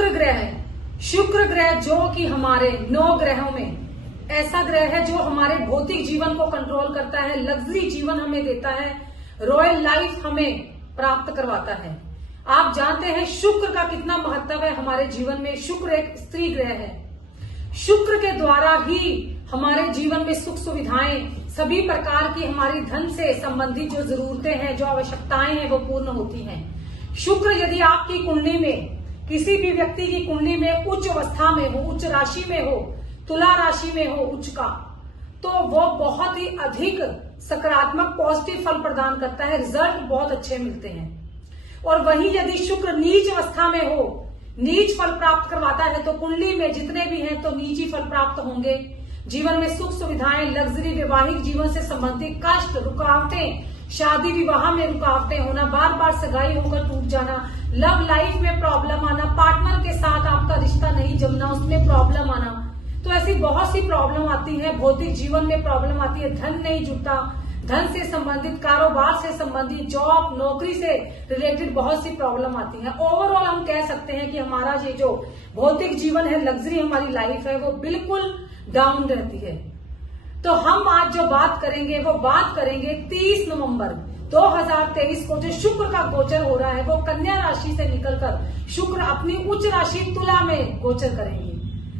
शुक्र ग्रह जो कि हमारे 9 ग्रहों में ऐसा ग्रह है जो हमारे भौतिक जीवन को कंट्रोल करता है, लग्जरी जीवन हमें देता है, रॉयल लाइफ हमें प्राप्त करवाता है। आप जानते हैं शुक्र का कितना महत्व है हमारे जीवन में। शुक्र एक स्त्री ग्रह है। शुक्र के द्वारा ही हमारे जीवन में सुख सुविधाएं, सभी प्रकार की हमारी धन से संबंधित जो जरूरतें हैं, जो आवश्यकताएं हैं, वो पूर्ण होती हैं। शुक्र यदि आपकी कुंडली में, किसी भी व्यक्ति की कुंडली में उच्च अवस्था में हो, उच्च राशि में हो, तुला राशि में हो उच्च का, तो वो बहुत ही अधिक सकारात्मक पॉजिटिव फल प्रदान करता है, रिजल्ट बहुत अच्छे मिलते हैं। और वहीं यदि शुक्र नीच अवस्था में हो, नीच फल प्राप्त करवाता है, तो कुंडली में जितने भी हैं तो नीच ही फल प्राप्त होंगे। जीवन में सुख सुविधाएं, लग्जरी, वैवाहिक जीवन से संबंधित कष्ट, रुकावटें, शादी विवाह में रुकावटें होना, बार बार सगाई होकर टूट जाना, लव लाइफ में प्रॉब्लम आना, पार्टनर के साथ आपका रिश्ता नहीं जमना, उसमें प्रॉब्लम आना, तो ऐसी बहुत सी प्रॉब्लम आती है। भौतिक जीवन में प्रॉब्लम आती है, धन नहीं जुटता, धन से संबंधित, कारोबार से संबंधित, जॉब नौकरी से रिलेटेड बहुत सी प्रॉब्लम आती है। ओवरऑल हम कह सकते हैं कि हमारा ये जो भौतिक जीवन है, लग्जरी हमारी लाइफ है, वो बिल्कुल डाउन रहती है। तो हम आज जो बात करेंगे वो बात करेंगे 30 नवंबर 2023 को जो शुक्र का गोचर हो रहा है, वो कन्या राशि से निकलकर शुक्र अपनी उच्च राशि तुला में गोचर करेंगे।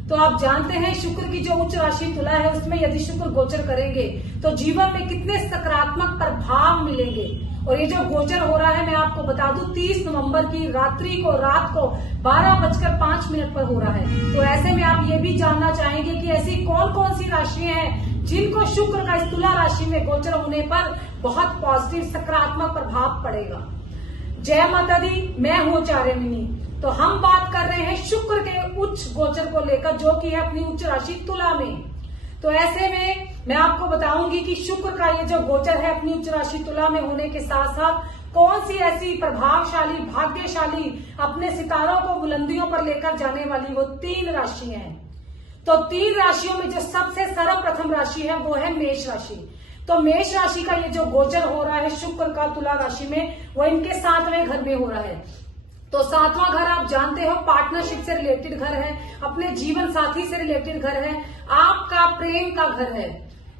तो आप जानते हैं शुक्र की जो उच्च राशि तुला है, उसमें यदि शुक्र गोचर करेंगे तो जीवन में कितने सकारात्मक प्रभाव मिलेंगे। और ये जो गोचर हो रहा है, मैं आपको बता दूं 30 नवंबर की रात को 12:05 पर हो रहा है। तो ऐसे में आप ये भी जानना चाहेंगे कि ऐसी कौन कौन सी राशियां हैं जिनको शुक्र का इस तुला राशि में गोचर होने पर बहुत पॉजिटिव सकारात्मक प्रभाव पड़ेगा। जय माता दी, मैं हूँ आचार्यमिनी। तो हम बात कर रहे हैं शुक्र के उच्च गोचर को लेकर, जो कि है अपनी उच्च राशि तुला में। तो ऐसे में मैं आपको बताऊंगी कि शुक्र का ये जो गोचर है अपनी उच्च राशि तुला में होने के साथ साथ कौन सी ऐसी प्रभावशाली, भाग्यशाली, अपने सितारों को बुलंदियों पर लेकर जाने वाली वो 3 राशियां हैं। तो 3 राशियों में जो सबसे सर्वप्रथम राशि है वो है मेष राशि। तो मेष राशि का ये जो गोचर हो रहा है शुक्र का तुला राशि में, वो इनके 7वें घर में हो रहा है। तो 7वां घर आप जानते हो पार्टनरशिप से रिलेटेड घर है, अपने जीवन साथी से रिलेटेड घर है, आपका प्रेम का घर है।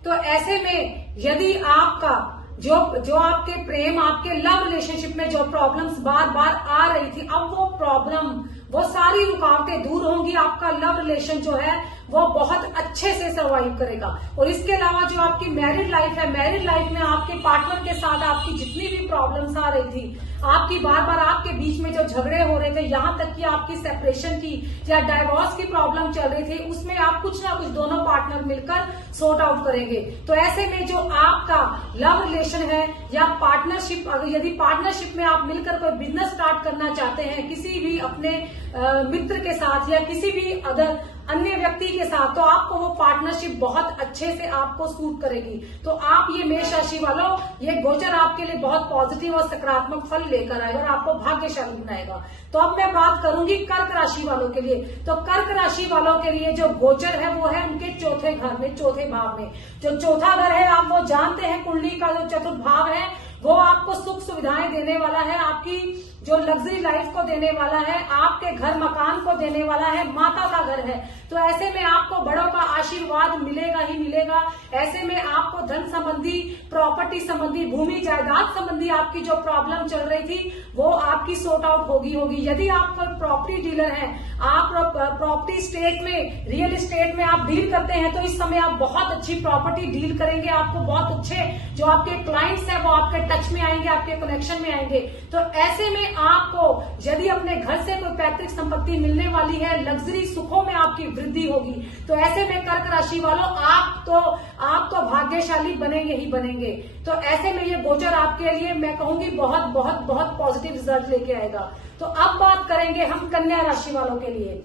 तो ऐसे में यदि आपका जो आपके प्रेम, आपके लव रिलेशनशिप में जो प्रॉब्लम्स बार बार आ रही थी, अब वो प्रॉब्लम, वो सारी रुकावटें दूर होंगी। आपका लव रिलेशन जो है वो बहुत अच्छे से सर्वाइव करेगा। और इसके अलावा जो आपकी मैरिड लाइफ है, मैरिड लाइफ में आपके पार्टनर के साथ आपकी जितनी भी प्रॉब्लम्स आ रही थी, आपकी बार बार आपके बीच में जो झगड़े हो रहे थे, यहाँ तक कि आपकी सेपरेशन की या डाइवोर्स की प्रॉब्लम चल रही थी, उसमें आप कुछ ना कुछ दोनों पार्टनर मिलकर सॉर्ट आउट करेंगे। तो ऐसे में जो आपका लव रिलेशन है या पार्टनरशिप, यदि पार्टनरशिप में आप मिलकर कोई बिजनेस स्टार्ट करना चाहते हैं किसी भी अपने मित्र के साथ या किसी भी अदर अन्य व्यक्ति के साथ, तो आपको वो पार्टनरशिप बहुत अच्छे से आपको सूट करेगी। तो आप ये मेष राशि वालों, ये गोचर आपके लिए बहुत पॉजिटिव और सकारात्मक फल लेकर आएगा और आपको भाग्यशाली बनाएगा। तो अब मैं बात करूंगी कर्क राशि वालों के लिए। तो कर्क राशि वालों के लिए जो गोचर है वो है उनके 4थे घर में, 4थे भाव में। जो 4था घर है, आप वो जानते हैं, कुंडली का जो 4th भाव है वो आपको सुख सुविधाएं देने वाला है, आपकी जो लग्जरी लाइफ को देने वाला है, आपके घर मकान को देने वाला है, माता का घर है। तो ऐसे में आपको बड़ों का आशीर्वाद मिलेगा ही मिलेगा। ऐसे में आपको धन संबंधी, प्रॉपर्टी संबंधी, भूमि जायदाद संबंधी आपकी जो प्रॉब्लम चल रही थी वो आपकी सॉर्ट आउट होगी। यदि आप कोई प्रॉपर्टी डीलर हैं, आप प्रॉपर्टी स्टेट में, रियल एस्टेट में आप डील करते हैं, तो इस समय आप बहुत अच्छी प्रॉपर्टी डील करेंगे। आपको बहुत अच्छे जो आपके क्लाइंट्स हैं वो आपके टच में आएंगे, आपके कनेक्शन में आएंगे। तो ऐसे में आपको यदि अपने घर से कोई पैतृक संपत्ति मिलने वाली है, लग्जरी सुखों में आपकी वृद्धि होगी। तो ऐसे में कर्क राशि वालों आप तो भाग्यशाली बनेंगे ही बनेंगे। तो ऐसे में ये गोचर आपके लिए मैं कहूंगी बहुत बहुत बहुत पॉजिटिव रिजल्ट लेके आएगा। तो अब बात करेंगे हम कन्या राशि वालों के लिए।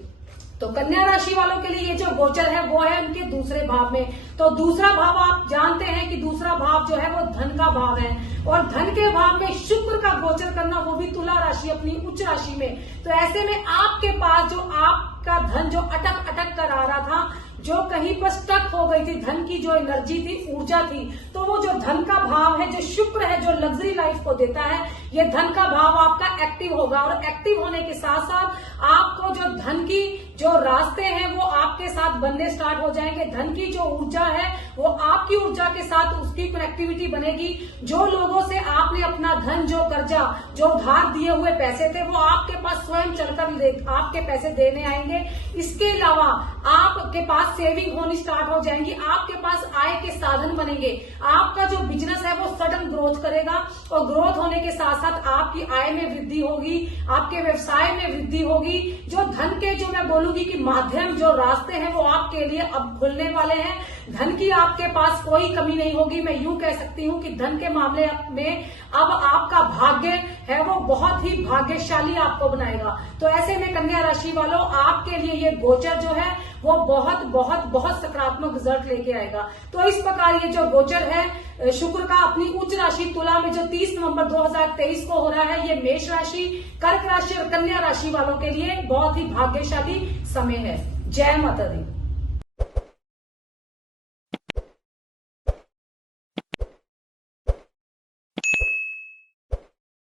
तो कन्या राशि वालों के लिए ये जो गोचर है वो है उनके 2रे भाव में। तो दूसरा भाव आप जानते हैं कि दूसरा भाव जो है वो धन का भाव है, और धन के भाव में शुक्र का गोचर करना, वो भी तुला राशि अपनी उच्च राशि में। तो ऐसे में आपके पास जो आपका धन जो अटक कर आ रहा था, जो कहीं पर स्टक हो गई थी, धन की जो एनर्जी थी, ऊर्जा थी, तो वो जो धन का भाव है, जो शुक्र है, जो लग्जरी लाइफ को देता है, ये धन का भाव आपका एक्टिव होगा। और एक्टिव होने के साथ साथ आपको जो धन की जो रास्ते हैं वो आपके साथ बनने स्टार्ट हो जाएंगे। धन की जो ऊर्जा है वो आपकी ऊर्जा के साथ उसकी कनेक्टिविटी बनेगी। जो लोगों से आपने अपना धन, जो कर्जा, जो उधार दिए हुए पैसे थे, वो आपके पास स्वयं चलकर आपके पैसे देने आएंगे। इसके अलावा आपके पास सेविंग होनी स्टार्ट हो जाएंगी, आपके पास आय के साधन बनेंगे। आपका जो बिजनेस है वो सडन ग्रोथ करेगा और ग्रोथ होने के साथ साथ आपकी आय में वृद्धि होगी, आपके व्यवसाय में वृद्धि होगी। जो धन के, जो मैं बोलूंगी कि माध्यम, जो रास्ते हैं वो आपके लिए अब खुलने वाले हैं। धन की आपके पास कोई कमी नहीं होगी। मैं यूं कह सकती हूं कि धन के मामले में अब आपका भाग्य है वो बहुत ही भाग्यशाली आपको बनाएगा। तो ऐसे में कन्या राशि वालों, आपके लिए ये गोचर जो है वो बहुत बहुत बहुत सकारात्मक रिजल्ट लेके आएगा। तो इस प्रकार ये जो गोचर है शुक्र का अपनी उच्च राशि तुला में जो 30 नवंबर 2023 को हो रहा है, ये मेष राशि, कर्क राशि और कन्या राशि वालों के लिए बहुत ही भाग्यशाली समय है। जय माता दी।